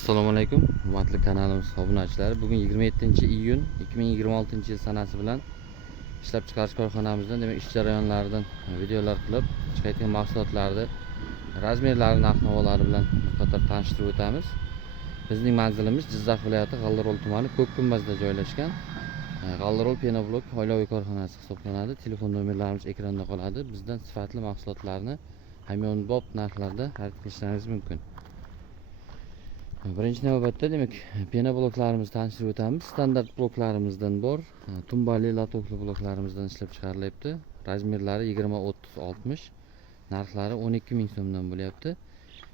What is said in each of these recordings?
Assalomu alaykum, hurmatli kanalimiz obunachilari. Bugun 27-iyun 2026 yil sanasi bilan ishlab chiqarish korxonamizdan demak ish jarayonlaridan videolar qilib, chiqayotgan mahsulotlarni razmerlari, narx-navolari bilan bir qator tanishtirib o'tamiz. Bizning manzilimiz Jizzax viloyati G'aldirol tumani Ko'kkumbazda joylashgan. G'aldirol Penoblok oilaviy korxonasi hisoblanadi. Telefon nomerlarimiz ekranda qoladi. Bizdan sifatli mahsulotlarni hamyonbop narxlarda xarid qilishingiz mumkin. Birinchi navbatda demak pena bloklarimizni tanishtirib o'tamiz. Standart bloklarimizdan bor, tumbali latokli bloklarimizdan ishlab chiqarilyapti. Razmerlari 20-30-60, narxlari 12 ming so'mdan bo'lyapti.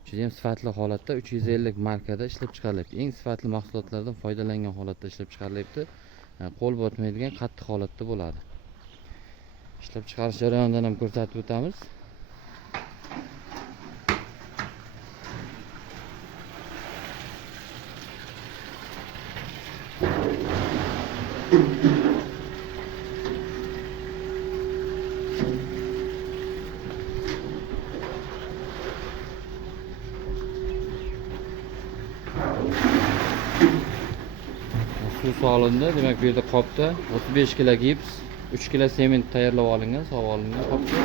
Juda ham sifatli holatda 350 markada ishlab chiqarilyapti. Eng sifatli mahsulotlardan foydalangan holatda ishlab chiqarilyapti. Qo'l botmaydigan qattiq holatda bo'ladi. Ishlab chiqarish jarayonidan ham ko'rsatib o'tamiz. Suv solindi. Demak, bu yerda qopda 35 kg gips, 3 kg sement tayyorlab olingan, sog'ib olingan qopda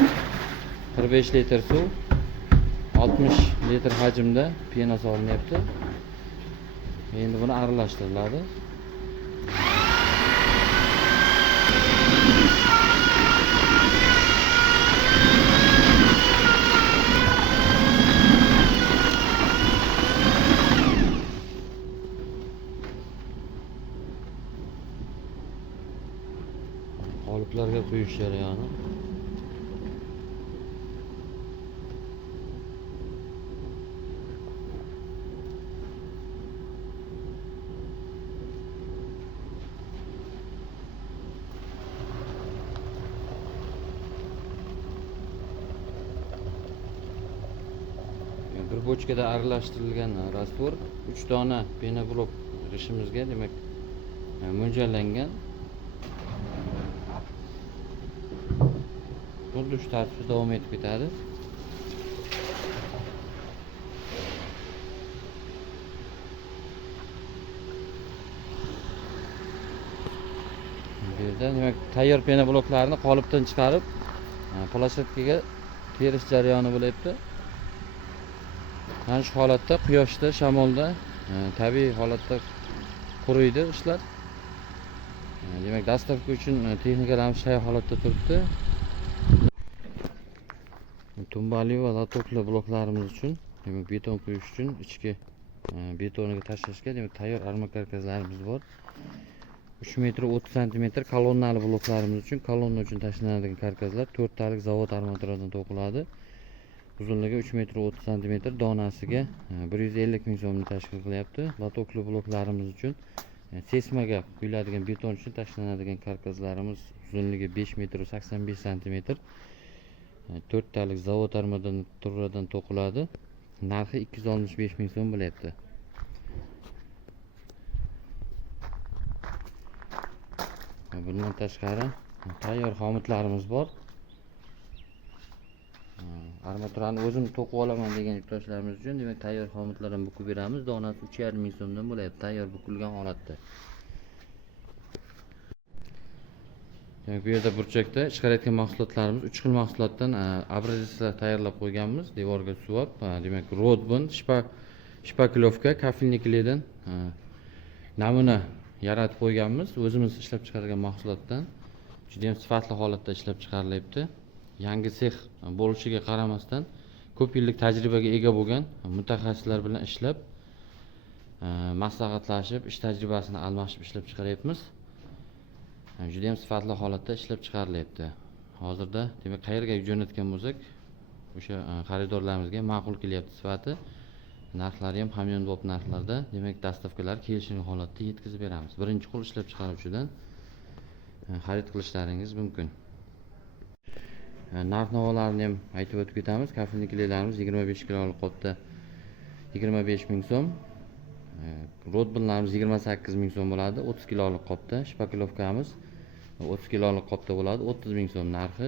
45 litr suv, 60 litr hajmda pena solinyapti. Endi buni aralashtiriladi. Qoliplarga quyish jarayoni. Bir bochkada aralashtirilgan rastvor 3 dona pena blok g'ishimizga demak mo'ljallangan. Xuddi shu tartibda davom etib ketadi. Bu yerda demak tayyor pena bloklarini qolipdan chiqarib plashatkaga terish jarayoni bo'lyapti. Mana shu holatda quyoshda, shamolda, tabiiy holatda quriydi ishlar. Demak, dastavka uchun texnikalarimiz shay holatda turibdi. Tumbali va latokli bloklarimiz uchun demak beton quyish uchun ichki betoniga tashlashga demak tayyor arma karkaslarimiz bor. 3 metr 30 cm kolonnali bloklarimiz uchun kolonna uchun tashlanadigan karkaslar 4 talik zavod armaturadan to'qiladi. Uzunligi 3 metr 30 cm, donasiga 150 ming so'mni tashkil qilyapti. Latokli bloklarimiz uchun seysmaga quyiladigan beton uchun tashlanadigan karkaslarimiz uzunligi 5 metr 85 cm. 4 talik zavod armaturadan to'qiladi. Narxi 265 ming so'm bo'lyapti. Bundan tashqari tayyor xomutlarimiz bor. Armaturani o'zim to'qib olaman degan yurtdoshlarimiz uchun demak tayyor xomutlardan bukib beramiz. Donasi 3,5 ming so'mdan bo'lyapti, tayyor bukilgan holatda. Demak, bu yerda burchakda chiqarayotgan mahsulotlarimiz 3 xil mahsulotdan abrazivlar tayyorlab qo'yganmiz. Devorga suvab, demak, rodbin, shpakilovka, kafilniklidan namuna yaratib qo'yganmiz. O'zimiz ishlab chiqargan mahsulotdan juda ham sifatli holatda ishlab chiqarilyapti. Yangi sex bo'lishiga qaramasdan ko'p yillik tajribaga ega bo'lgan mutaxassislar bilan ishlab, maslahatlashib, ish tajribasini almashib ishlab chiqaryapmiz. Juda ham sifatli holatda ishlab chiqarilyapti. Hozirda demak qayerga jo'natgan bo'lsak, o'sha xaridorlarimizga ma'qul kelyapti sifati. Narxlari ham hamyonbop narxlarda, demak dastavkalar kelishgan holatda yetkazib beramiz. Birinchi qo'l ishlab chiqaruvchidan xarid qilishlaringiz mumkin. Narx-navolarni ham aytib o'tib ketamiz. Kafilniklarimiz 25 kilolik qopda 25 ming so'm. Rodbinlarimiz 28 ming so'm bo'ladi. 30 kilolik qopda shpakilovkamiz 30 kilolik qopda bo'ladi. 30 ming so'm narxi.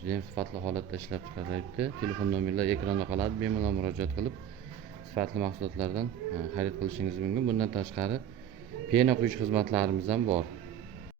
Juda ham sifatli holatda ishlab chiqarilyapti. Telefon nomerlar ekranda qoladi. Bemalol murojaat qilib sifatli mahsulotlardan xarid qilishingiz mumkin. Bundan tashqari pena quyish xizmatlarimiz ham bor.